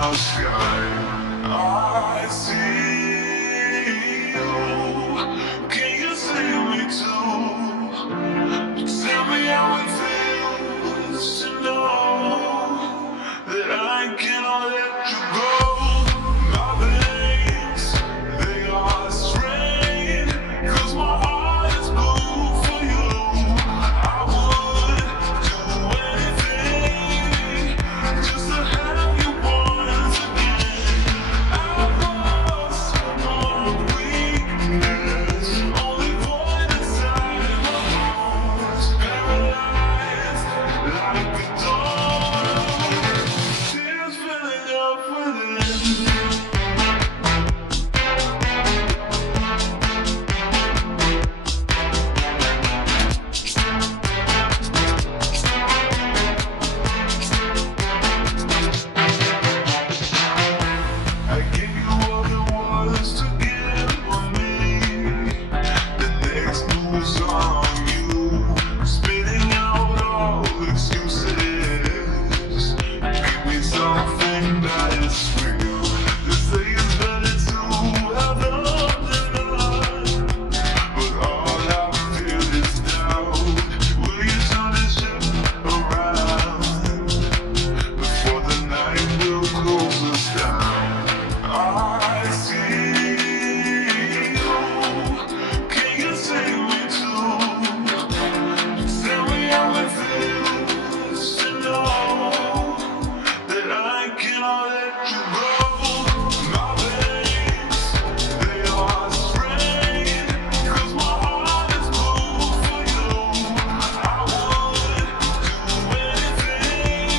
our sky. I see you. Can you see me too? Tell me how it feels to know that I cannot let you go. My veins, they are strained, 'cause my heart is blue for you. I would do anything just to have you once again. I've lost my weakness, only void inside my bones, paralyzed like a dog. Tears filling up within. I gave you all there was to give on me. The next move's on you, spitting out all excuses. Give me something that is real. They say it's better to have love than none, but all I feel is doubt. Will you turn this ship around before the night will close us down? I see you. Can you see me too? Tell me how it feels to know that I cannot let you go. My veins, they are strained, 'cause my heart is blue for you. I would do anything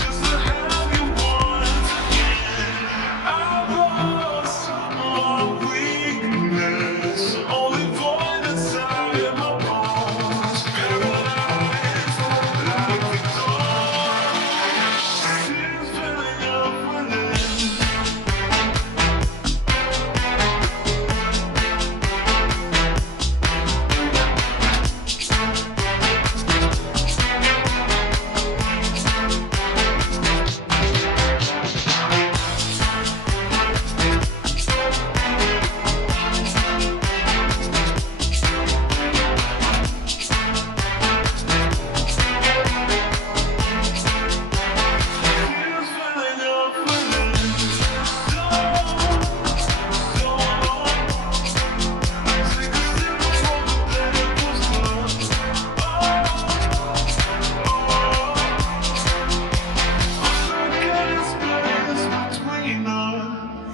just to have you once again. I've lost my weakness, only void inside my bones, paralyzed like a dog. Tears filling up within. Tears filling up within. So long. Take a sip before the day was done. I can't space between us.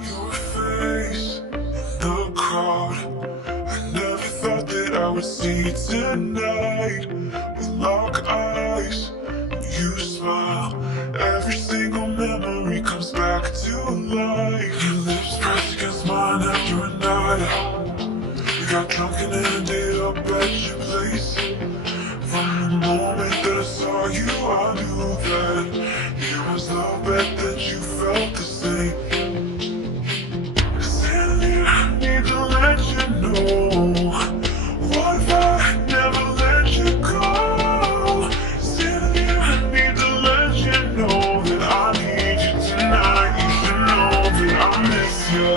Your face, the crowd. I never thought that I would see you tonight. We lock eyes, you smile. Every single memory comes back to life. Your lips pressed against mine after a night out. We got drunk and ended up at your place. From the moment that I saw you, I knew that it was love, bet that you felt the same. Standing, I need to let you know. What if I never let you go? Standing, I need to let you know that I need you tonight. You should know that I miss you.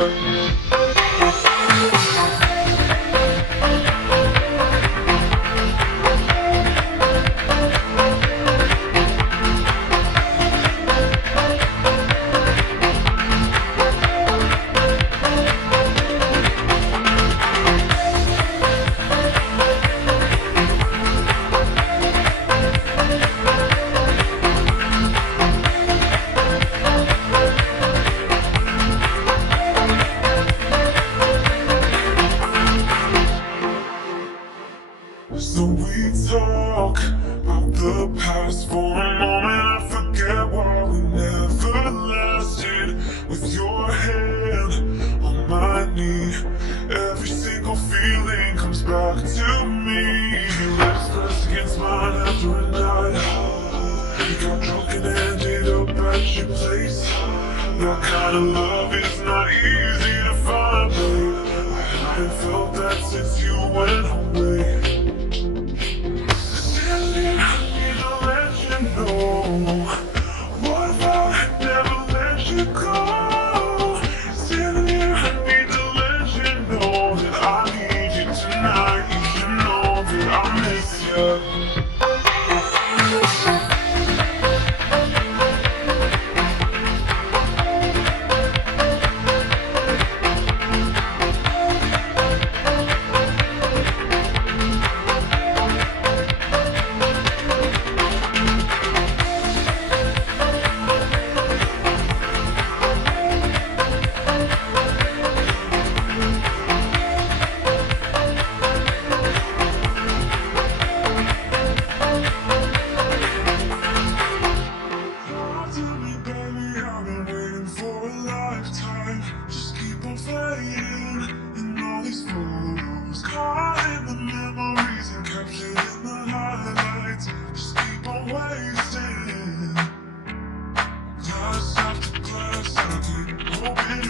So we talk about the past for a moment. I forget why we never lasted. With your hand on my knee, every single feeling comes back to me. Your lips pressed against mine after a night out. We got drunk and ended up at your place. That kind of love is not easy to find, babe. I haven't felt that since you went away. Standing, I need to let you know. What if I never let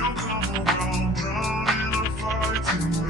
you'll come around, drown in a fight tonight.